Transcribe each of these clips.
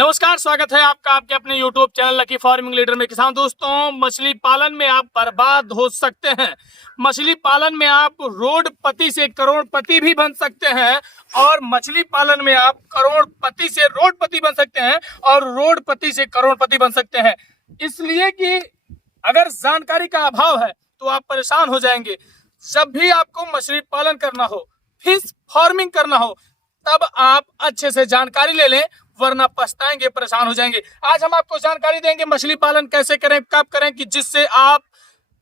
नमस्कार, स्वागत है आपका आपके अपने YouTube channel lucky farming leader में। किसान दोस्तों, मछली पालन में आप बर्बाद हो सकते हैं। मछली पालन में आप रोडपति से करोड़पति भी बन सकते हैं और मछली पालन में आप करोड़पति से रोडपति बन सकते हैं और रोडपति से करोड़पति बन सकते हैं। इसलिए कि अगर जानकारी का अभाव है तो आप परेशान हो जाएंगे। जब भी आपको मछली पालन करना हो, फिश फार्मिंग करना हो, तब आप अच्छे से जानकारी ले लें, वरना पछताएंगे, परेशान हो जाएंगे। आज हम आपको जानकारी देंगे मछली पालन कैसे करें, कब करें, कि जिससे आप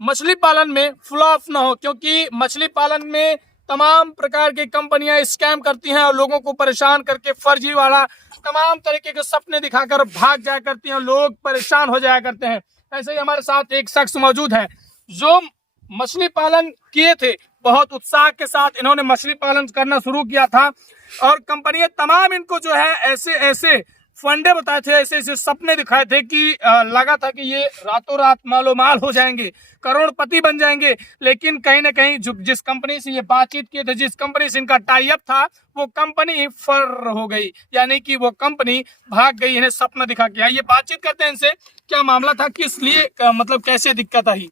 मछली पालन में फ्लॉप ना हो। क्योंकि मछली पालन में तमाम प्रकार की कंपनियां स्कैम करती हैं और लोगों को परेशान करके फर्जी वाला तमाम तरीके के सपने दिखाकर भाग जाया करती हैं, लोग परेशान हो जाया करते हैं। ऐसे ही हमारे साथ एक शख्स मौजूद है जो मछली पालन किए थे, बहुत उत्साह के साथ इन्होंने मछली पालन करना शुरू किया था और कंपनियां तमाम इनको जो है ऐसे ऐसे फंडे बताए थे, ऐसे ऐसे सपने दिखाए थे कि लगा था कि ये रातों रात मालो माल हो जाएंगे, करोड़पति बन जाएंगे। लेकिन कहीं ना कहीं जिस कंपनी से ये बातचीत किए थे, जिस कंपनी से इनका टाई अप था, वो कंपनी फर हो गई, यानी कि वो कंपनी भाग गई इन्हें सपना दिखा के। ये बातचीत करते हैं इनसे, क्या मामला था, किस लिए मतलब कैसे दिक्कत आई।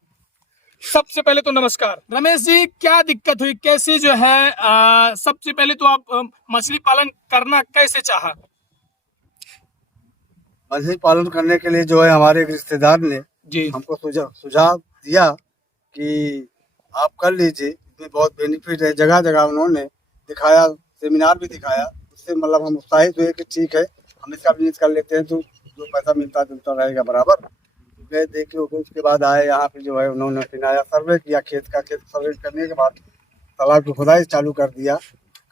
सबसे पहले तो नमस्कार रमेश जी, क्या दिक्कत हुई, कैसे जो है सबसे पहले तो आप मछली पालन करना कैसे चाहा। मछली पालन करने के लिए जो है हमारे एक रिश्तेदार ने जी हमको सुझाव दिया कि आप कर लीजिए, इसमें बहुत बेनिफिट है। जगह जगह उन्होंने दिखाया, सेमिनार भी दिखाया, उससे मतलब हम उत्साहित हुए कि ठीक है, हम इसका बिजनेस कर लेते हैं, तो जो पैसा मिलता जुलता रहेगा बराबर। गए देखे, उसके बाद आए यहाँ पे जो है उन्होंने फिर आया, सर्वे किया खेत का। खेत सर्वे करने के बाद तालाब की खुदाई चालू कर दिया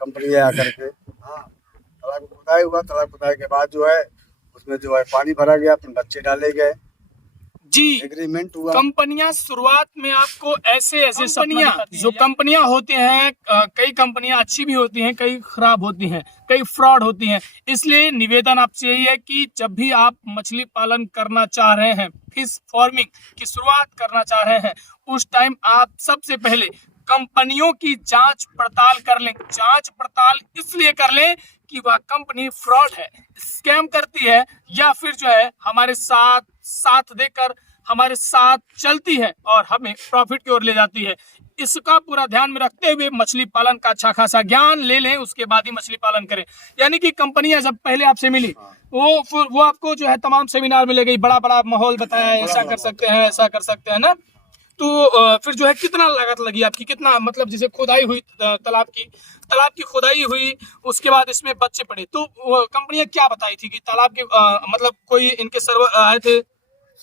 कंपनी आकर के। हाँ, तालाब की खुदाई हुआ। तालाब खुदाई के बाद जो है उसमें जो है पानी भरा गया, फिर बच्चे डाले गए जी। एग्रीमेंट हुआ। कंपनियां शुरुआत में आपको ऐसे ऐसे कंपनियां होती हैं, कई कंपनियां अच्छी भी होती हैं, कई खराब होती हैं, कई फ्रॉड होती हैं। इसलिए निवेदन आपसे यही है कि जब भी आप मछली पालन करना चाह रहे हैं, फिश फार्मिंग की शुरुआत करना चाह रहे हैं, उस टाइम आप सबसे पहले कंपनियों की जांच पड़ताल कर लें। जांच पड़ताल इसलिए कर लें कि वह कंपनी फ्रॉड है, स्कैम करती है, या फिर जो है हमारे साथ देकर हमारे साथ चलती है और हमें प्रॉफिट की ओर ले जाती है। इसका पूरा ध्यान में रखते हुए मछली पालन का अच्छा खासा ज्ञान ले लें, उसके बाद ही मछली पालन करें। यानी कि कंपनियां जब पहले आपसे मिली, वो आपको जो है तमाम सेमिनार में ले गई, बड़ा बड़ा माहौल बताया, ऐसा कर सकते हैं, ऐसा कर सकते हैं ना। तो फिर जो है कितना लागत लगी आपकी, कितना मतलब जैसे खुदाई हुई तालाब की खुदाई हुई, उसके बाद इसमें बच्चे पड़े, तो कंपनियां क्या बताई थी कि तालाब के मतलब कोई इनके सर्वे आए थे।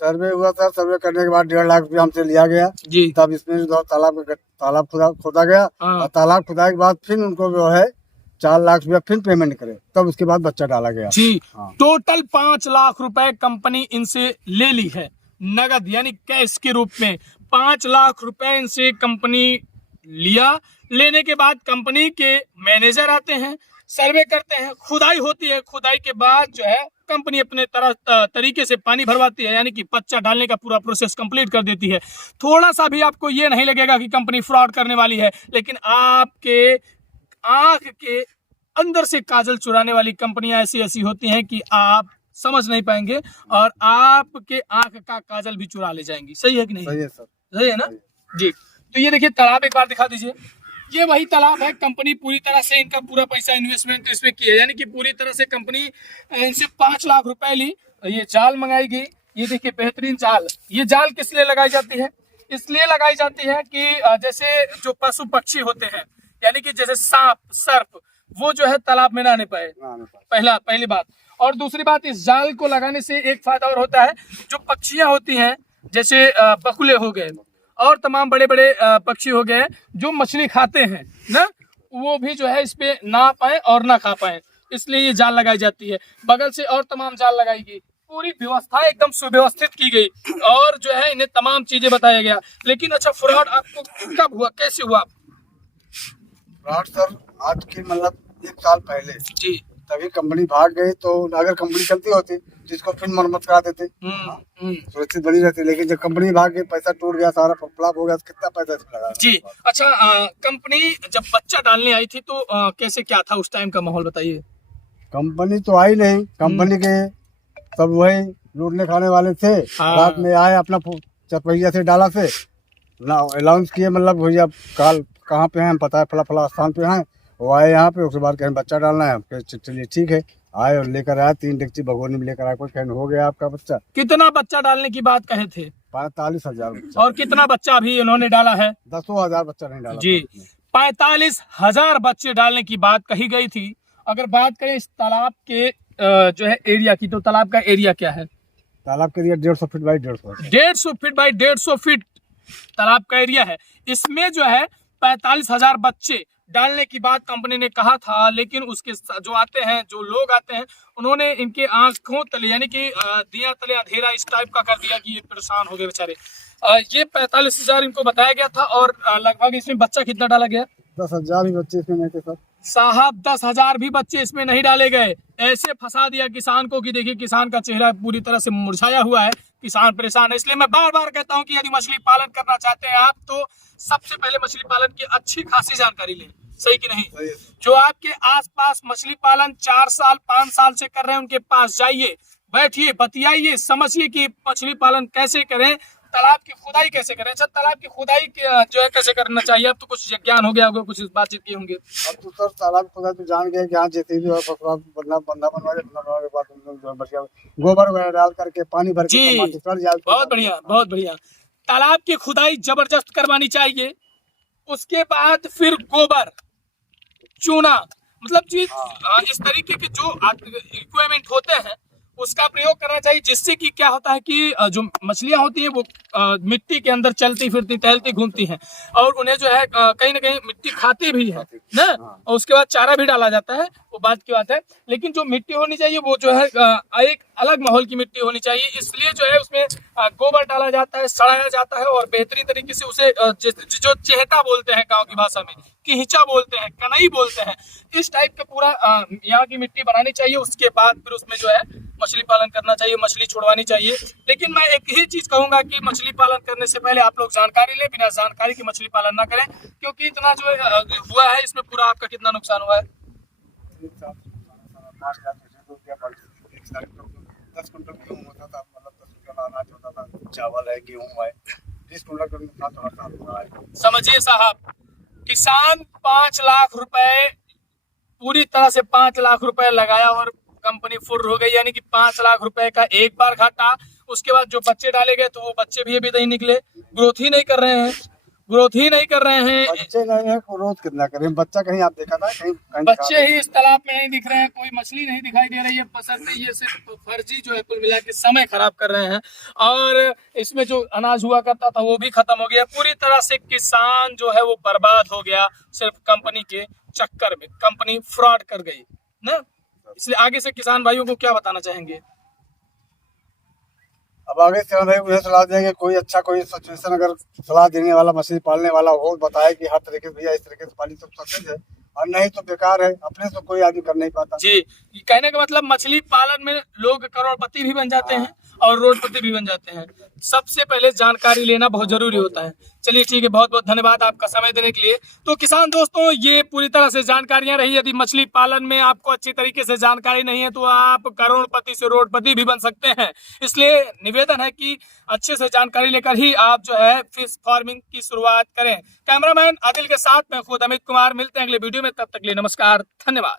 सर्वे हुआ था, सर्वे करने के बाद 1.5 लाख रुपया हमसे लिया गया जी। तब इसमें जो तालाब खोदा गया और तालाब खुदाई के बाद फिर उनको जो है 4 लाख रुपया फिर पेमेंट करे, तब उसके बाद बच्चा डाला गया जी। टोटल 5 लाख रुपए कंपनी इनसे ले ली है, नगद यानी कैश के रूप में 5 लाख रुपए इनसे कंपनी लिया। लेने के बाद कंपनी के मैनेजर आते हैं, सर्वे करते हैं, खुदाई होती है, खुदाई के बाद जो है कंपनी अपने तरीके से पानी भरवाती है, यानी कि बच्चा डालने का पूरा प्रोसेस कंप्लीट कर देती है। थोड़ा सा भी आपको ये नहीं लगेगा कि कंपनी फ्रॉड करने वाली है, लेकिन आपके आंख के अंदर से काजल चुराने वाली कंपनियां ऐसी ऐसी होती हैं कि आप समझ नहीं पाएंगे और आपके आंख का काजल भी चुरा ले जाएंगी। सही है कि नहीं? सही है सर, सही है ना जी। तो ये देखिए तालाब एक बार दिखा दीजिए, ये वही तालाब है। कंपनी पूरी तरह से इनका पूरा पैसा इन्वेस्टमेंट इसमें किया, यानी कि पूरी तरह से कंपनी इनसे 5 लाख रुपए ली। ये जाल मंगाई गई, ये देखिए बेहतरीन जाल। ये जाल किस लिए लगाई जाती है? इसलिए लगाई जाती है कि जैसे जो पशु पक्षी होते हैं, यानी कि जैसे सांप सर्प, वो जो है तालाब में ना आने पाए, पहली बात। और दूसरी बात, इस जाल को लगाने से एक फायदा और होता है, जो पक्षियां होती हैं जैसे बकुले हो गए और तमाम बड़े बड़े पक्षी हो गए जो मछली खाते हैं ना, वो भी जो है इस पे ना पाए और ना खा पाए, इसलिए ये जाल लगाई जाती है। बगल से और तमाम जाल लगाई गई, पूरी व्यवस्था एकदम सुव्यवस्थित की गई और जो है इन्हें तमाम चीजें बताया गया। लेकिन अच्छा, फ्रॉड आपको कब हुआ, कैसे हुआ? फ्रॉड सर आज की मतलब 1 साल पहले जी। तभी कंपनी भाग गई, तो अगर कंपनी चलती होती तो इसको फिर मरम्मत करा देते, सुरक्षित बनी रहती। लेकिन जब कंपनी भाग गई, पैसा टूट गया, सारा फ्लॉप हो गया, तो कितना पैसा इसमें लगा जी। अच्छा, कंपनी जब बच्चा डालने आई थी तो कैसे क्या था उस टाइम का माहौल बताइए। कंपनी तो आई नहीं, कंपनी के सब वही लूटने खाने वाले थे। हाँ। रात में आए अपना चरपहिया से डाला से ना अनाउंस किए, मतलब भैया काल कहाँ पे हैं, हम पता है फला फला स्थान पे हैं। वो आए यहाँ पे, उसके बाद कहीं बच्चा डालना है, फिर चलिए ठीक है। आए और लेकर आया 3 डेगची भगोनी में लेकर आया, कोई कहने हो गया आपका बच्चा। कितना बच्चा डालने की बात कहे थे? 45,000 बच्चा। और कितना बच्चा अभी इन्होंने डाला है? 10,000 बच्चा नहीं डाला जी, 45,000 बच्चे डालने की बात कही गई थी। अगर बात करें इस तालाब के जो है एरिया की, तो तालाब का एरिया क्या है? तालाब के लिए 150 feet by 150 150 feet by 150 feet तालाब का एरिया है। इसमें जो है 45,000 बच्चे डालने की बात कंपनी ने कहा था, लेकिन उसके जो आते हैं, जो लोग आते हैं, उन्होंने इनके आंखों तले यानी कि दिया तले अंधेरा इस टाइप का कर दिया कि ये परेशान हो गए बेचारे। ये 45,000 इनको बताया गया था और लगभग इसमें बच्चा कितना डाला गया? 10,000 ही बच्चे इसमें नहीं थे सर साहब। 10,000 भी बच्चे इसमें नहीं डाले गए। ऐसे फंसा दिया किसान को कि देखिए किसान का चेहरा पूरी तरह से मुरझाया हुआ है, किसान परेशान है। इसलिए मैं बार बार कहता हूं कि यदि मछली पालन करना चाहते हैं आप, तो सबसे पहले मछली पालन की अच्छी खासी जानकारी लें। सही कि नहीं? सही है। जो आपके आसपास मछली पालन 4 साल 5 साल से कर रहे हैं, उनके पास जाइए, बैठिए, बतियाइए, समझिए कि मछली पालन कैसे करें, तालाब की खुदाई कैसे करें। अच्छा, तालाब की खुदाई जो है कैसे करना चाहिए? अब तो कुछ ज्ञान हो गया होगा, कुछ बातचीत किए होंगे। अब तो सर तालाब खुदा तो जान गए कि यहाँ जैसे भी फसला बंदा बंदा बनवाए, बनवाने के बाद उन लोग बढ़िया गोबर वगैरह डाल करके पानी भर के जी, माटी चढ़ जाए। बहुत बढ़िया, बहुत बढ़िया। तालाब की खुदाई जबरदस्त करवानी चाहिए। उसके बाद फिर गोबर, चूना, मतलब जी इस तरीके के जो इक्विपमेंट होते हैं उसका प्रयोग करना चाहिए, जिससे कि क्या होता है कि जो मछलियां होती हैं वो मिट्टी के अंदर चलती फिरती टहलती घूमती हैं, और उन्हें जो है कहीं ना कहीं मिट्टी खाती भी है ना, और उसके बाद चारा भी डाला जाता है, वो बात की बात है। लेकिन जो मिट्टी होनी चाहिए वो जो है एक अलग माहौल की मिट्टी होनी चाहिए। इसलिए जो है उसमें गोबर डाला जाता है, सड़ाया जाता है, और बेहतरीन तरीके से उसे जो चेहटा बोलते हैं गाँव की भाषा में, किहिचा बोलते हैं, कनई बोलते हैं, इस टाइप का पूरा यहाँ की मिट्टी बनानी चाहिए। उसके बाद फिर उसमें जो है मछली पालन करना चाहिए, मछली छुड़वानी चाहिए। लेकिन मैं एक ही चीज कहूंगा कि मछली पालन करने से पहले आप लोग जानकारी लें, बिना जानकारी की मछली पालन ना करें, क्योंकि इतना जो हुआ है इसमें पूरा आपका कितना नुकसान हुआ है? 10 कुंटल गेहूँ होता था, मतलब 10 कुंटल अनाज होता था, चावल है, गेहूँ है, 20 कुंटल का नुकसान तो हर साल हो रहा है। समझिए साहब, किसान 5 लाख रुपए, पूरी तरह से 5 लाख रुपए लगाया और कंपनी फुर्र हो गई, यानी कि 5 लाख रुपए का एक बार घाटा। उसके बाद जो बच्चे डाले गए तो वो बच्चे भी अभी नहीं निकले, ग्रोथ ही नहीं कर रहे हैं, ग्रोथ ही नहीं कर रहे हैं। बच्चे नहीं है, ग्रोथ कितना करें? बच्चा कहीं आप देखा था? कहीं बच्चे ही इस तालाब में नहीं दिख रहे हैं, कोई मछली नहीं दिखाई दे रही है। पसंद नहीं, ये सिर्फ फर्जी जो है कुल मिला के समय खराब कर रहे हैं, और इसमें जो अनाज हुआ करता था वो भी खत्म हो गया। पूरी तरह से किसान जो है वो बर्बाद हो गया, सिर्फ कंपनी के चक्कर में। कंपनी फ्रॉड कर गई ना। इसलिए आगे से किसान भाइयों को क्या बताना चाहेंगे? अब आगे से हमें उन्हें सलाह देंगे, कोई अच्छा कोई सिचुएशन अगर सलाह देने वाला, मछली पालने वाला हो, बताए कि हर तरीके से भैया इस तरीके से पाली, सब सक्सेस है, और नहीं तो बेकार है, अपने से कोई आदमी कर नहीं पाता। जी, कहने का मतलब मछली पालन में लोग करोड़पति भी बन जाते हैं और रोडपति भी बन जाते हैं। सबसे पहले जानकारी लेना बहुत जरूरी होता है। चलिए ठीक है, बहुत बहुत धन्यवाद आपका समय देने के लिए। तो किसान दोस्तों, ये पूरी तरह से जानकारियां रही। यदि मछली पालन में आपको अच्छी तरीके से जानकारी नहीं है तो आप करोड़पति से रोडपति भी बन सकते हैं। इसलिए निवेदन है कि अच्छे से जानकारी लेकर ही आप जो है फिश फार्मिंग की शुरुआत करें। कैमरामैन आदिल के साथ मैं खुद अमित कुमार, मिलते हैं अगले वीडियो में, तब तक के लिए नमस्कार, धन्यवाद।